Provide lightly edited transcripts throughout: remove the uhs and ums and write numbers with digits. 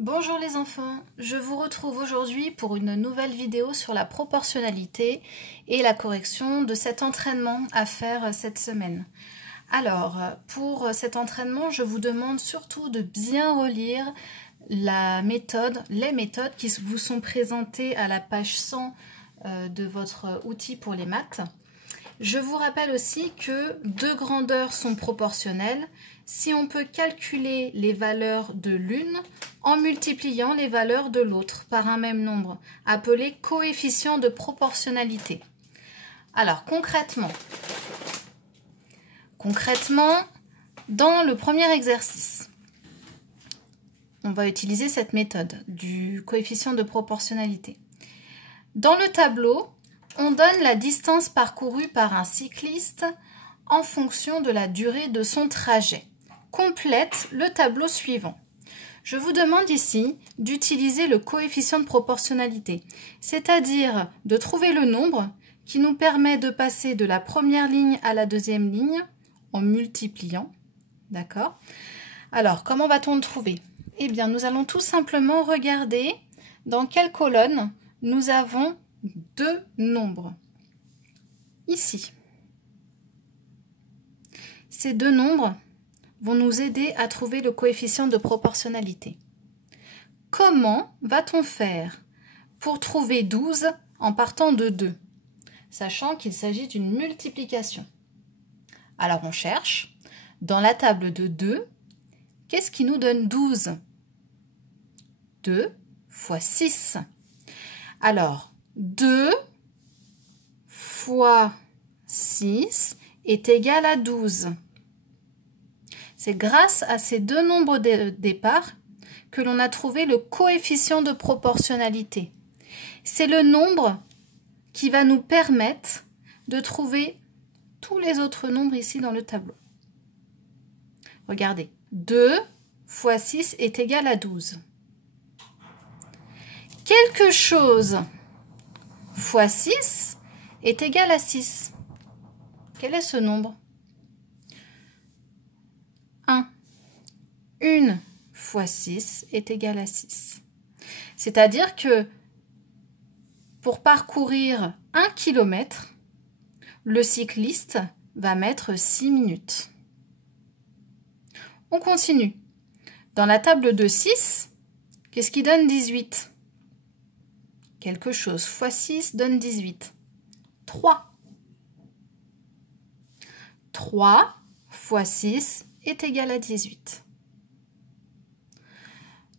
Bonjour les enfants, je vous retrouve aujourd'hui pour une nouvelle vidéo sur la proportionnalité et la correction de cet entraînement à faire cette semaine. Alors, pour cet entraînement, je vous demande surtout de bien relire les méthodes qui vous sont présentées à la page 100 de votre outil pour les maths. Je vous rappelle aussi que deux grandeurs sont proportionnelles si on peut calculer les valeurs de l'une en multipliant les valeurs de l'autre par un même nombre, appelé coefficient de proportionnalité. Alors concrètement, dans le premier exercice, on va utiliser cette méthode du coefficient de proportionnalité. Dans le tableau, on donne la distance parcourue par un cycliste en fonction de la durée de son trajet. Complète le tableau suivant. Je vous demande ici d'utiliser le coefficient de proportionnalité, c'est-à-dire de trouver le nombre qui nous permet de passer de la première ligne à la deuxième ligne en multipliant. D'accord? Alors, comment va-t-on le trouver? Eh bien, nous allons tout simplement regarder dans quelle colonne nous avons deux nombres. Ici. Ces deux nombres vont nous aider à trouver le coefficient de proportionnalité. Comment va-t-on faire pour trouver 12 en partant de 2, sachant qu'il s'agit d'une multiplication? Alors on cherche, dans la table de 2, qu'est-ce qui nous donne 12? 2 fois 6. Alors, 2 fois 6 est égal à 12. C'est grâce à ces deux nombres de départ que l'on a trouvé le coefficient de proportionnalité. C'est le nombre qui va nous permettre de trouver tous les autres nombres ici dans le tableau. Regardez, 2 fois 6 est égal à 12. Quelque chose fois 6 est égal à 6. Quel est ce nombre? 1. 1 fois 6 est égal à 6. C'est-à-dire que pour parcourir 1 km, le cycliste va mettre 6 minutes. On continue. Dans la table de 6, qu'est-ce qui donne 18? Quelque chose fois 6 donne 18. 3. 3 fois 6 est égal à 18.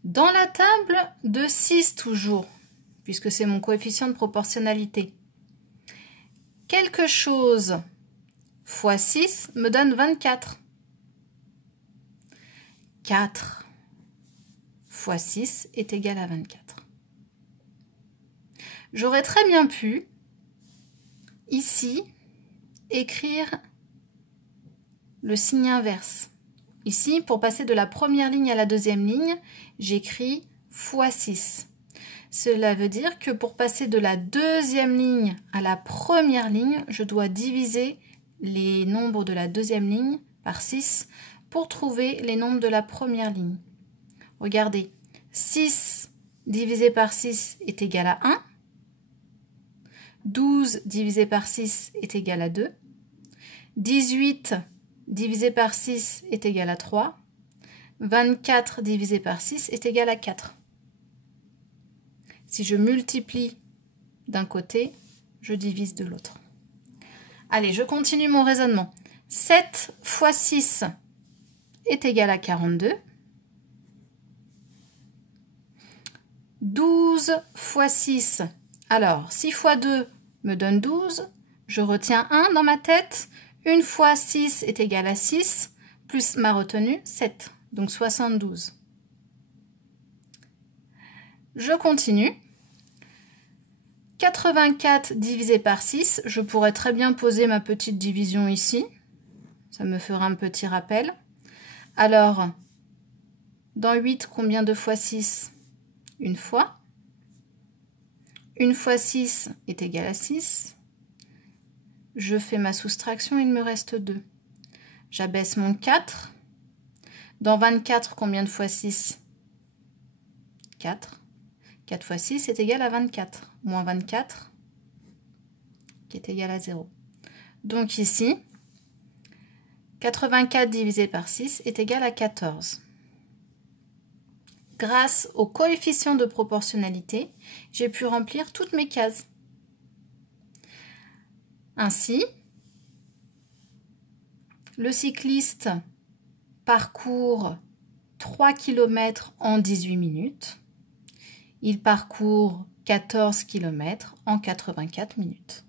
Dans la table de 6 toujours, puisque c'est mon coefficient de proportionnalité, quelque chose fois 6 me donne 24. 4 fois 6 est égal à 24. J'aurais très bien pu, ici, écrire le signe inverse. Ici, pour passer de la première ligne à la deuxième ligne, j'écris fois 6. Cela veut dire que pour passer de la deuxième ligne à la première ligne, je dois diviser les nombres de la deuxième ligne par 6 pour trouver les nombres de la première ligne. Regardez, 6 divisé par 6 est égal à 1. 12 divisé par 6 est égal à 2. 18 divisé par 6 est égal à 3. 24 divisé par 6 est égal à 4. Si je multiplie d'un côté, je divise de l'autre. Allez, je continue mon raisonnement. 7 fois 6 est égal à 42. 12 fois 6, alors 6 fois 2 me donne 12. Je retiens 1 dans ma tête. 1 fois 6 est égal à 6, plus ma retenue, 7, donc 72. Je continue. 84 divisé par 6, je pourrais très bien poser ma petite division ici. Ça me fera un petit rappel. Alors, dans 8, combien de fois 6? Une fois. 1 fois 6 est égal à 6. Je fais ma soustraction, il me reste 2. J'abaisse mon 4. Dans 24, combien de fois 6? 4. 4 fois 6 est égal à 24. Moins 24 qui est égal à 0. Donc ici, 84 divisé par 6 est égal à 14. Grâce au coefficient de proportionnalité, j'ai pu remplir toutes mes cases. Ainsi, le cycliste parcourt 3 km en 18 minutes. Il parcourt 14 km en 84 minutes.